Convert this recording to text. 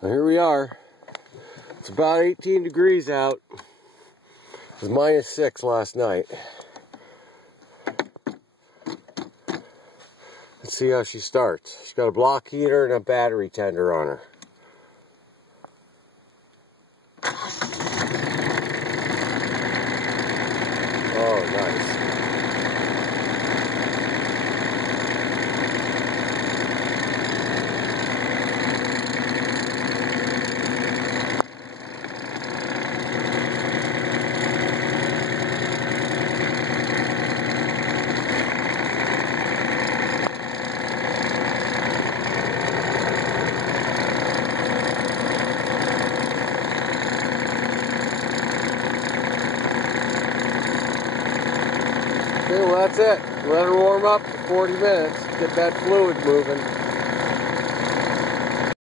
Well, here we are. It's about 18 degrees out. It was -6 last night. Let's see how she starts. She's got a block heater and a battery tender on her. Oh, nice. Okay, well that's it. Let her warm up for 40 minutes. Get that fluid moving.